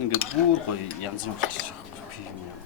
ингээд бүр гоё янз бүр болчихж байгаа би юм яа.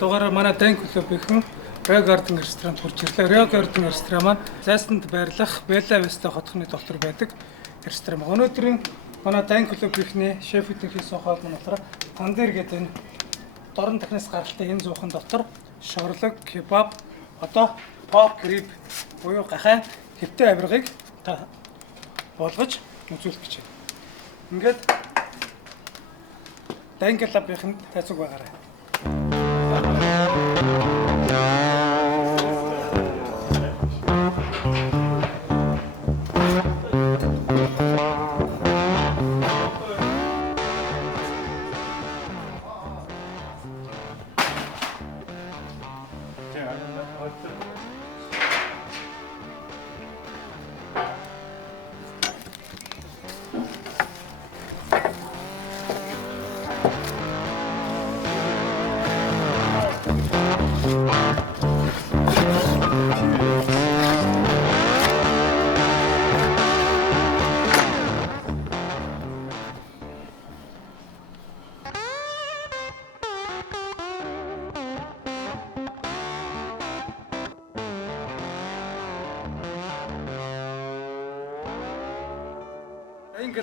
Дугаараа манай Дайн клубийнхэн Rio Garden ресторанд хурж ирлээ. Rio Garden ресторан маань Зайсанд байрлах Bella Vista хотхны дотор байдаг ресторан. Өнөөдрийн манай Дайн клубийнхний шефүүдийн сухад маань болохоор тандир гэдэг энэ дорн дахнаас гаралтай энэ зуухан дотор шорлог, кебаб, одоо pork rib буюу гахай хэвтэй авиргыг болгож үзүүлэх гэж байна. Ингээд Дайн клубийнхэн тайцуг байгаарай.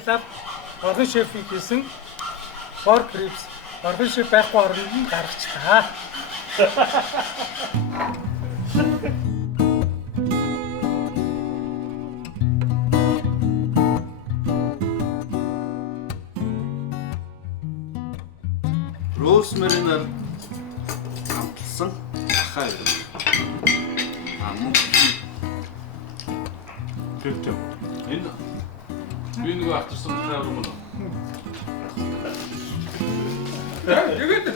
Клуб орон шефийн хийсэн pork ribs орон шеф байхгүй оронд нь гаргачлаа. Rosemary-аар хамталсан ахаа юм. Мөн Тэгтээ. Энэ би нэг авчирсан болохоор юм уу? Тэгээд